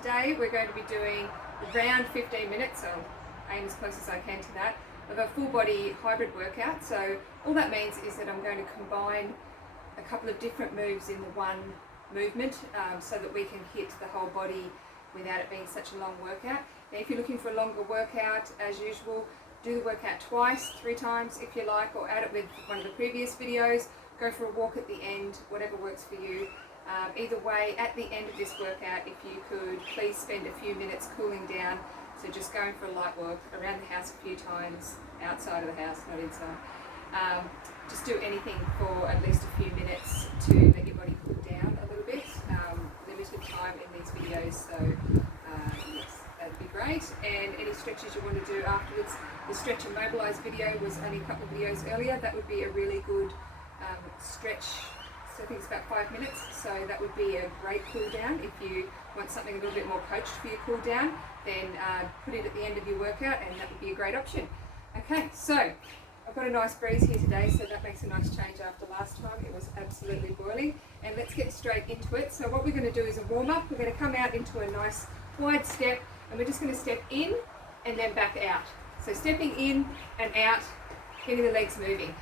today we're going to be doing around 15 minutes, so I'll aim as close as I can to that, of a full body hybrid workout. So all that means is that I'm going to combine a couple of different moves in the one movement so that we can hit the whole body without it being such a long workout. Now if you're looking for a longer workout, as usual, do the workout twice, 3 times if you like, or add it with one of the previous videos. Go for a walk at the end, whatever works for you. Either way, at the end of this workout, if you could please spend a few minutes cooling down. So just going for a light walk around the house a few times, outside of the house, not inside. Just do anything for at least a few minutes to let your body cool down a little bit. Limited time in these videos, so yes, that'd be great. And any stretches you want to do afterwards, the stretch and mobilise video was only a couple of videos earlier. That would be a really good stretch. So I think it's about 5 minutes, so that would be a great cool down. If you want something a little bit more coached for your cool down, then put it at the end of your workout and that would be a great option. Okay, so I've got a nice breeze here today, so that makes a nice change after last time. It was absolutely boiling. And let's get straight into it. So what we're going to do is a warm up. We're going to come out into a nice wide step, and we're just going to step in and then back out. So stepping in and out, getting the legs moving.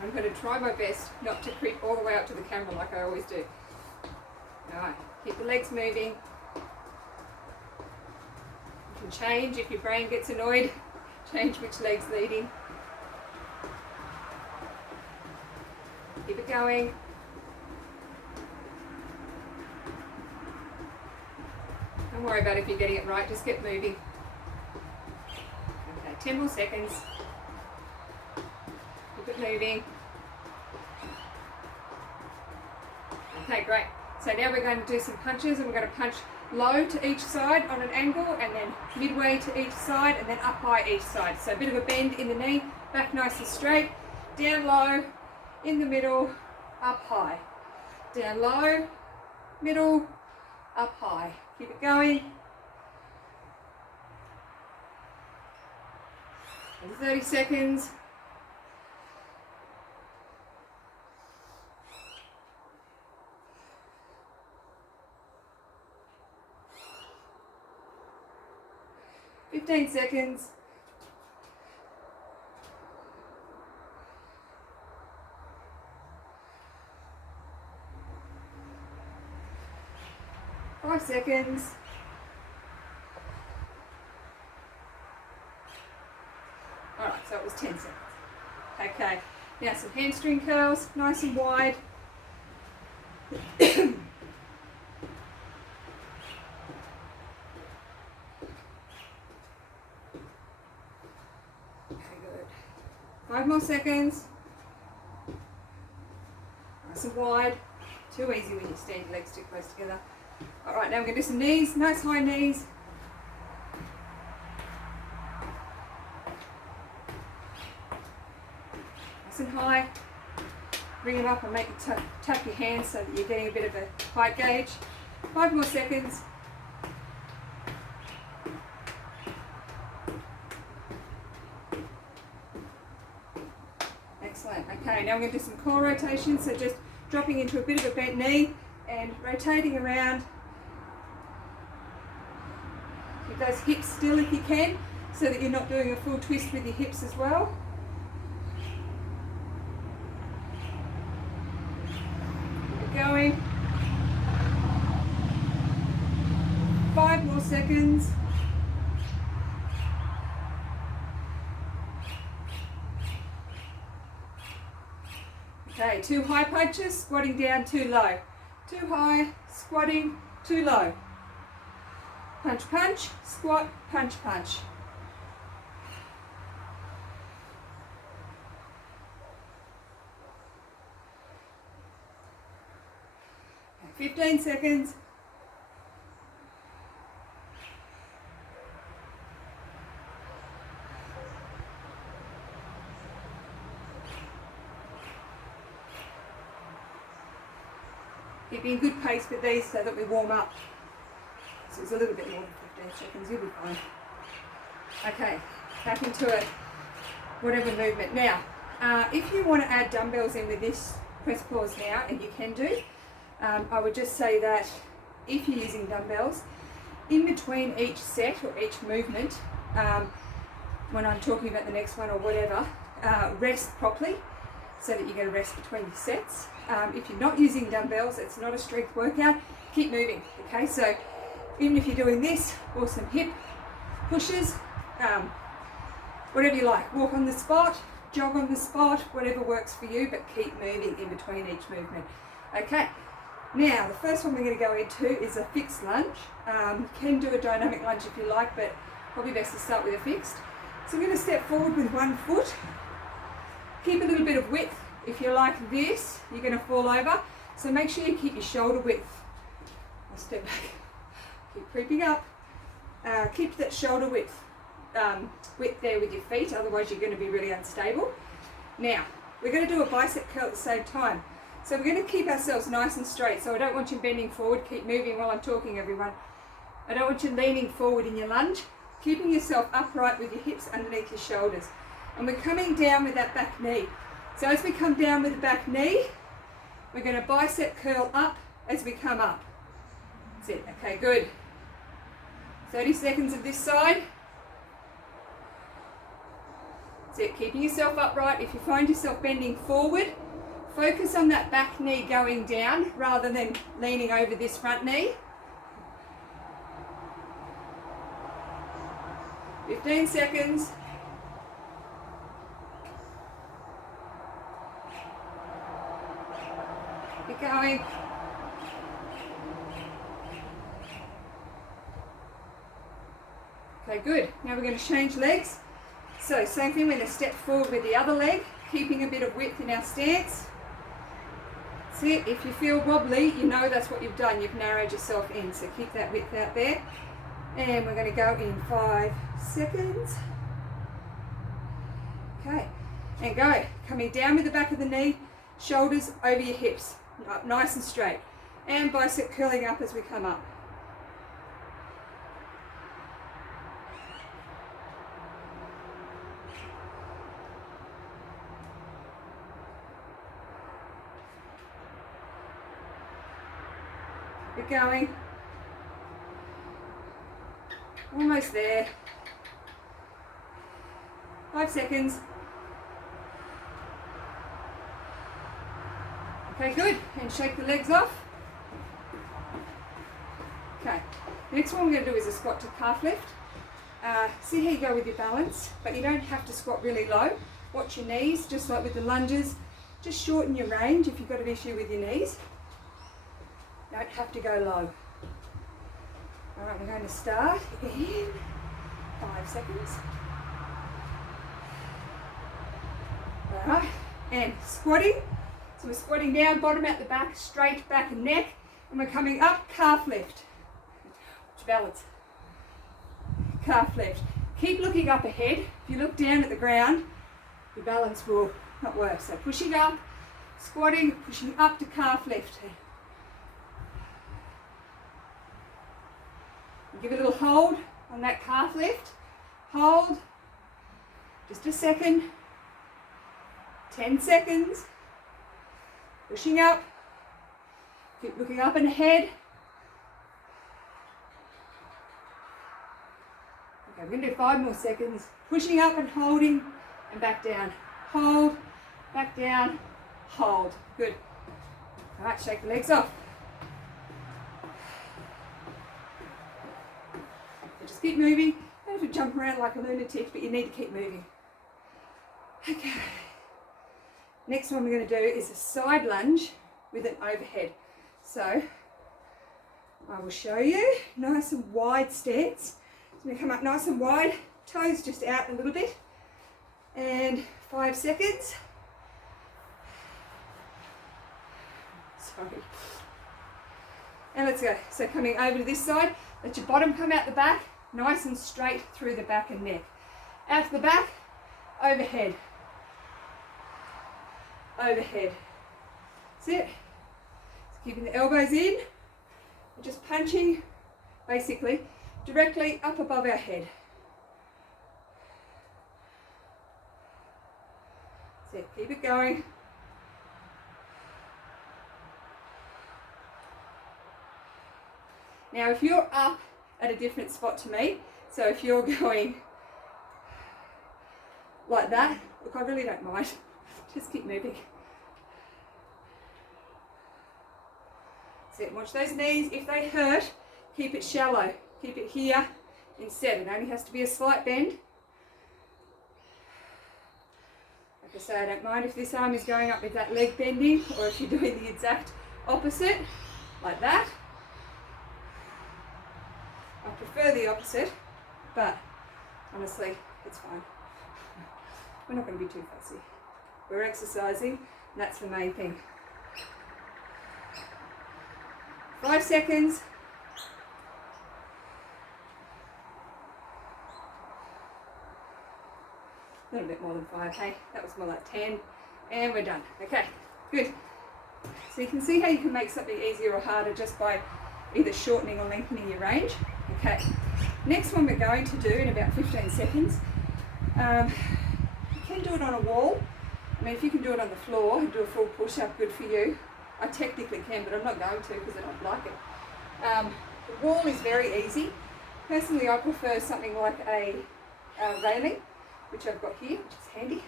I'm going to try my best not to creep all the way up to the camera like I always do. Alright, keep the legs moving. You can change if your brain gets annoyed, change which leg's leading. Keep it going. Don't worry about if you're getting it right, just get moving. Okay, 10 more seconds. Keep it moving. Okay, great. So now we're going to do some punches, and we're going to punch low to each side on an angle, and then midway to each side, and then up high each side. So a bit of a bend in the knee, back nice and straight, down low, in the middle, up high. Down low, middle, up high. Keep it going. And 30 seconds. Seconds. Five seconds. Alright, so it was 10 seconds. Okay, now some hamstring curls, nice and wide. Five more seconds. Nice and wide. Too easy when you stand your legs too close together. Alright, now we're going to do some knees. Nice high knees. Nice and high. Bring them up and make you tap your hands so that you're getting a bit of a height gauge. 5 more seconds. Excellent. Okay, now we're going to do some core rotations, so just dropping into a bit of a bent knee and rotating around. Keep those hips still if you can, so that you're not doing a full twist with your hips as well. Keep it going. 5 more seconds. Okay, 2 high punches, squatting down too low. 2 high, squatting too low. Punch, punch, squat, punch, punch. Okay, 15 seconds. Keeping a good pace with these so that we warm up. So it's a little bit more than 15 seconds, you'll be fine. Okay, back into it, whatever movement. Now, if you want to add dumbbells in with this press pause now, and you can do, I would just say that if you're using dumbbells, in between each set or each movement, when I'm talking about the next one or whatever, rest properly so that you're going to rest between your sets. If you're not using dumbbells, it's not a strength workout, keep moving, okay? So even if you're doing this or some hip pushes, whatever you like, walk on the spot, jog on the spot, whatever works for you, but keep moving in between each movement. Okay, now the first one we're going to go into is a fixed lunge. You can do a dynamic lunge if you like, but probably best to start with a fixed. So I'm going to step forward with one foot, keep a little bit of width. If you're like this, you're going to fall over, so make sure you keep your shoulder width. I'll step back, keep creeping up, keep that shoulder width there with your feet, otherwise you're going to be really unstable. Now, we're going to do a bicep curl at the same time. So we're going to keep ourselves nice and straight. So I don't want you bending forward, keep moving while I'm talking, everyone. I don't want you leaning forward in your lunge, keeping yourself upright with your hips underneath your shoulders. And we're coming down with that back knee. So as we come down with the back knee, we're going to bicep curl up as we come up. That's it. Okay, good. 30 seconds of this side. That's it. Keeping yourself upright. If you find yourself bending forward, focus on that back knee going down rather than leaning over this front knee. 15 seconds. Keep going. Okay, good. Now we're going to change legs. So same thing, we're going to step forward with the other leg, keeping a bit of width in our stance. That's it. If you feel wobbly, you know that's what you've done. You've narrowed yourself in. So keep that width out there. And we're going to go in 5 seconds. Okay. And go. Coming down with the back of the knee, shoulders over your hips. Up nice and straight. And bicep curling up as we come up. Keep going. Almost there. 5 seconds. Okay, good. And shake the legs off. Okay. The next one we're going to do is a squat to calf lift. See how you go with your balance, but you don't have to squat really low. Watch your knees, just like with the lunges. Just shorten your range if you've got an issue with your knees. Don't have to go low. All right, we're going to start in 5 seconds. All right, and squatting. So we're squatting down, bottom at the back, straight back and neck, and we're coming up, calf lift. Watch balance. Calf lift. Keep looking up ahead. If you look down at the ground, your balance will not work. So pushing up, squatting, pushing up to calf lift. Give it a little hold on that calf lift. Hold. Just a second. 10 seconds. Pushing up. Keep looking up and ahead. Okay, we're going to do 5 more seconds. Pushing up and holding and back down. Hold, back down, hold. Good. All right, shake the legs off. Just keep moving. You don't have to jump around like a lunatic, but you need to keep moving. Okay. Next one we're going to do is a side lunge with an overhead. So I will show you. Nice and wide stance. So we're going to come up nice and wide, toes just out a little bit. And 5 seconds. Sorry. And let's go. So coming over to this side, let your bottom come out the back. Nice and straight through the back and neck. Out to the back, overhead. Overhead. That's it. So keeping the elbows in. We're just punching, basically, directly up above our head. That's it. Keep it going. Now if you're up at a different spot to me, so if you're going like that, look, I really don't mind. Just keep moving. That's it. Watch those knees. If they hurt, keep it shallow. Keep it here instead. It only has to be a slight bend. Like I say, I don't mind if this arm is going up with that leg bending, or if you're doing the exact opposite, like that. I prefer the opposite, but honestly, it's fine. We're not going to be too fussy. We're exercising, and that's the main thing. 5 seconds. A little bit more than 5, hey? That was more like 10. And we're done. Okay, good. So you can see how you can make something easier or harder just by either shortening or lengthening your range. Okay, next one we're going to do in about 15 seconds. You can do it on a wall. I mean, if you can do it on the floor and do a full push-up, good for you. I technically can, but I'm not going to because I don't like it. The wall is very easy. Personally, I prefer something like a railing, which I've got here, which is handy.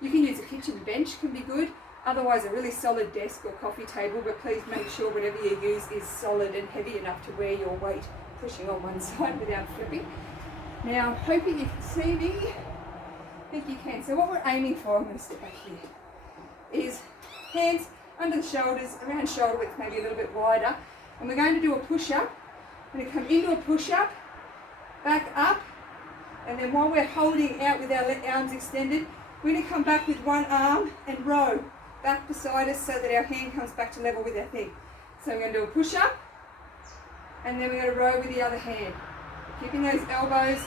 You can use a kitchen bench, can be good. Otherwise, a really solid desk or coffee table, but please make sure whatever you use is solid and heavy enough to wear your weight pushing on one side without flipping. Now, I'm hoping you can see me. I think you can. So what we're aiming for, I'm going to step back here, is hands under the shoulders, around shoulder width, maybe a little bit wider. And we're going to do a push-up. We're going to come into a push-up, back up, and then while we're holding out with our arms extended, we're going to come back with one arm and row back beside us so that our hand comes back to level with our thing. So we're going to do a push-up, and then we're going to row with the other hand. Keeping those elbows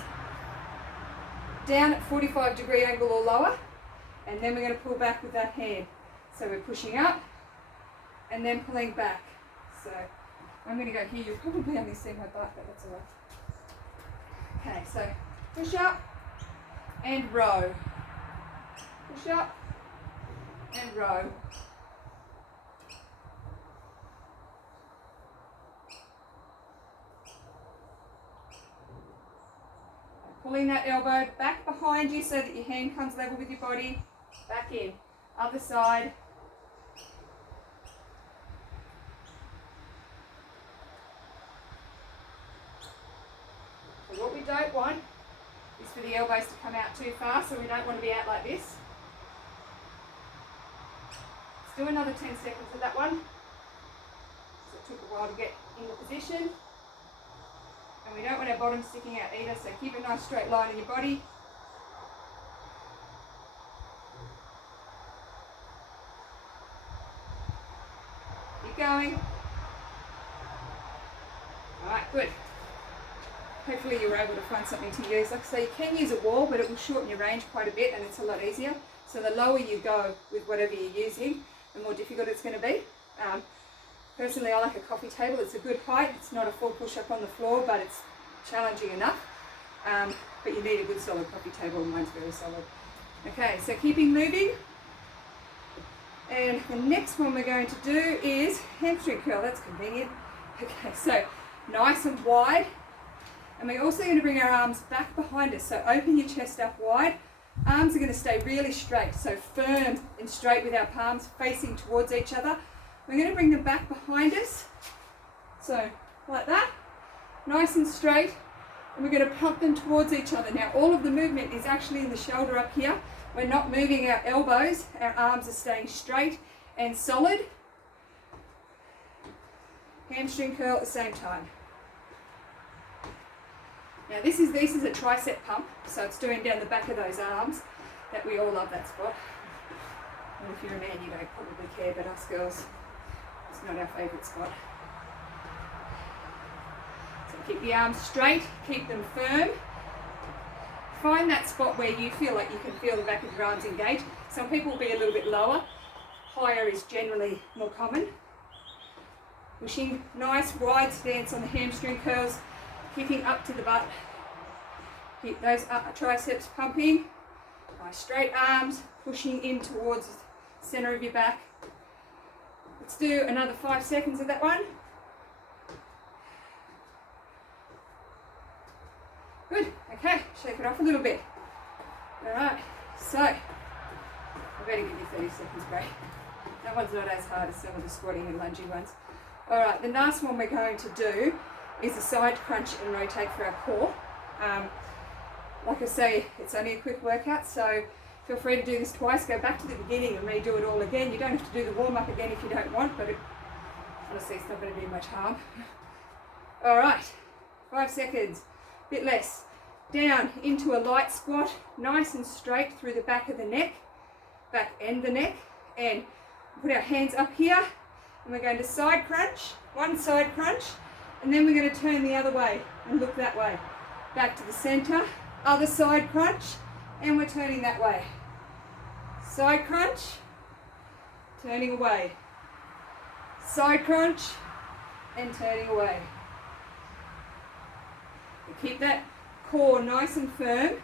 down at 45-degree angle or lower, and then we're going to pull back with that hand. So we're pushing up, and then pulling back. So I'm going to go here. You'll probably only see my butt, but that's all right. Okay, so push up and row. Push up and row. Pulling that elbow back behind you so that your hand comes level with your body. Back in. Other side. So what we don't want is for the elbows to come out too far, so we don't want to be out like this. Let's do another 10 seconds of that one. So it took a while to get into position. And we don't want our bottom sticking out either, so keep a nice straight line in your body. Keep going. Alright, good. Hopefully you were able to find something to use. Like I say, you can use a wall, but it will shorten your range quite a bit and it's a lot easier. So the lower you go with whatever you're using, the more difficult it's going to be. Personally, I like a coffee table. It's a good height. It's not a full push-up on the floor, but it's challenging enough. But you need a good solid coffee table. Mine's very solid. Okay, so keeping moving. And the next one we're going to do is hamstring curl. That's convenient. Okay, so nice and wide. And we're also going to bring our arms back behind us. So open your chest up wide. Arms are going to stay really straight. So firm and straight with our palms facing towards each other. We're going to bring them back behind us. So like that. Nice and straight. And we're going to pump them towards each other. Now all of the movement is actually in the shoulder up here. We're not moving our elbows. Our arms are staying straight and solid. Hamstring curl at the same time. Now this is a tricep pump, so it's doing down the back of those arms. That we all love that spot. And if you're a man, you don't probably care, but us girls, it's not our favourite spot. So keep the arms straight, keep them firm. Find that spot where you feel like you can feel the back of your arms engaged. Some people will be a little bit lower. Higher is generally more common. Pushing nice wide stance on the hamstring curls. Kicking up to the butt. Keep those triceps pumping. Nice straight arms, pushing in towards the center of your back. Let's do another 5 seconds of that one. Okay, shake it off a little bit. All right, so I better give you 30 seconds break. That one's not as hard as some of the squatting and lunging ones. All right, the last one we're going to do is a side crunch and rotate for our core. Like I say, it's only a quick workout, so feel free to do this twice. Go back to the beginning and redo it all again. You don't have to do the warm-up again if you don't want, but honestly, it's not going to do much harm. All right, 5 seconds, bit less. Down into a light squat, nice and straight through the back of the neck, back and the neck, and put our hands up here, and we're going to side crunch, one side crunch, and then we're going to turn the other way and look that way. Back to the center, other side crunch, and we're turning that way. Side crunch, turning away. Side crunch, and turning away. And keep that core nice and firm.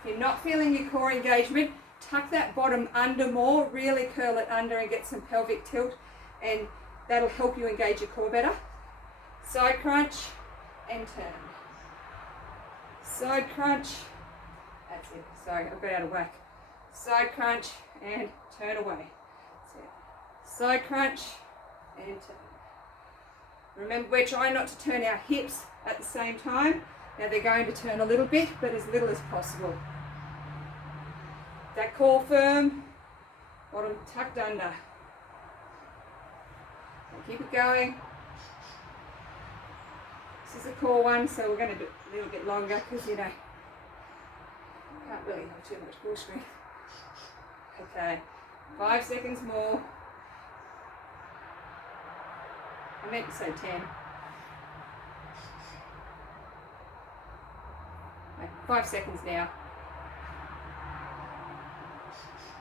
If you're not feeling your core engagement, tuck that bottom under more, really curl it under and get some pelvic tilt, and that'll help you engage your core better. Side crunch and turn. Side crunch, that's it, sorry, I've got out of whack. Side crunch and turn away. That's it. Side crunch and turn. Remember, we're trying not to turn our hips at the same time. Now they're going to turn a little bit, but as little as possible. That core firm, bottom tucked under. So keep it going. This is a core one, so we're going to do it a little bit longer because, you know, can't really have too much core strength. Okay, 5 seconds more. I meant to say 10. Okay, 5 seconds now.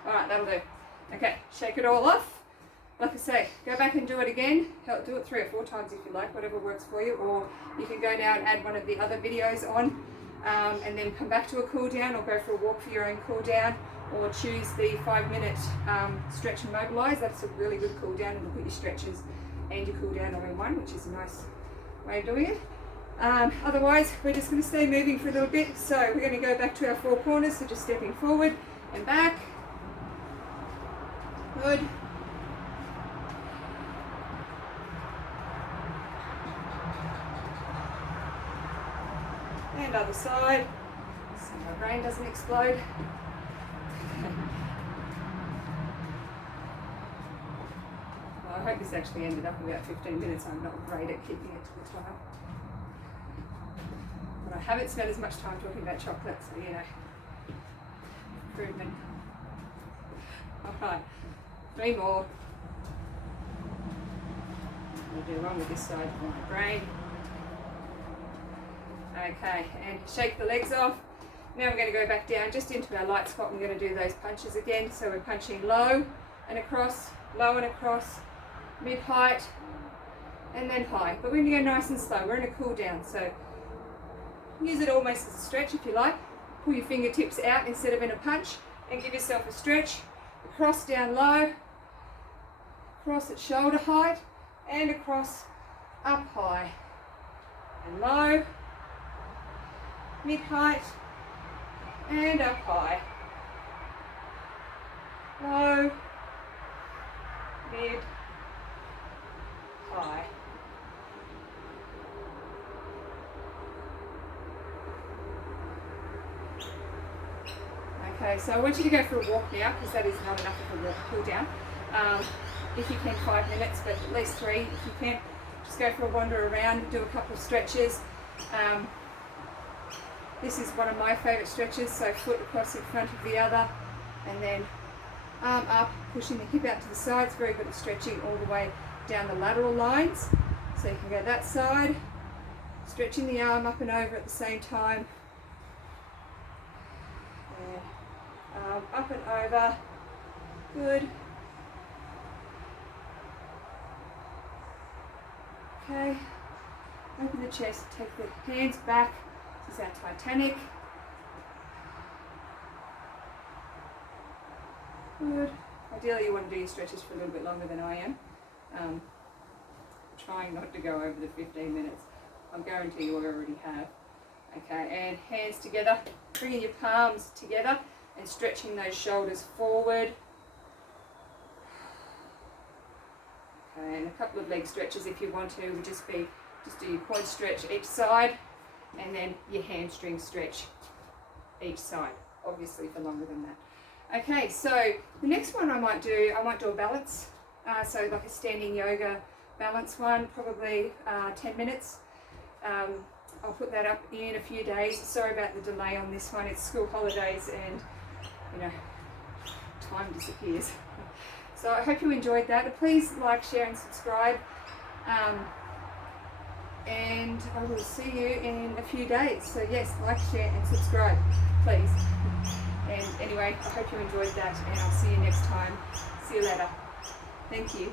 Alright, that'll do. Okay, shake it all off. Like I say, go back and do it again. Do it 3 or 4 times if you like, whatever works for you. Or you can go now and add one of the other videos on and then come back to a cool down, or go for a walk for your own cool down, or choose the 5-minute stretch and mobilize. That's a really good cool down, and look at your stretches and your cool down all in one, which is a nice way of doing it. Otherwise, we're just going to stay moving for a little bit. So we're going to go back to our 4 corners, so just stepping forward and back. Good. And other side, so my brain doesn't explode. Well, I hope this actually ended up about 15 minutes. I'm not great at keeping it to the time. But I haven't spent as much time talking about chocolate, so you know, improvement. Alright, 3 more. I'll do one with this side for my brain. Okay, and shake the legs off. Now we're going to go back down just into our light squat. We're going to do those punches again. So we're punching low and across, mid-height, and then high. But we're going to go nice and slow. We're in a cool down, so use it almost as a stretch if you like. Pull your fingertips out instead of in a punch, and give yourself a stretch. Across, down low, across at shoulder height, and across, up high, and low, mid-height, and up high, low, mid, high. Okay, so I want you to go for a walk now, because that is not enough of a walk cool down. If you can, 5 minutes, but at least 3 if you can. Just go for a wander around, do a couple of stretches. This is one of my favourite stretches, so foot across in front of the other, and then arm up, pushing the hip out to the side. It's very good at stretching all the way down the lateral lines. So you can go that side, stretching the arm up and over at the same time. And up and over. Good. Okay. Open the chest, take the hands back. This is our Titanic. Good. Ideally you want to do your stretches for a little bit longer than I am. Trying not to go over the 15 minutes. I guarantee you I already have. Okay, and hands together, bringing your palms together and stretching those shoulders forward. Okay, and a couple of leg stretches if you want to, would just do your quad stretch each side, and then your hamstring stretch each side, obviously for longer than that. Okay, so the next one I might do a balance, so like a standing yoga balance one, probably 10 minutes. I'll put that up in a few days. Sorry about the delay on this one. It's school holidays and, you know, time disappears. So I hope you enjoyed that. Please like, share and subscribe. And I will see you in a few days. So yes, like, share and subscribe, please. And anyway, I hope you enjoyed that, and I'll see you next time. See you later. Thank you.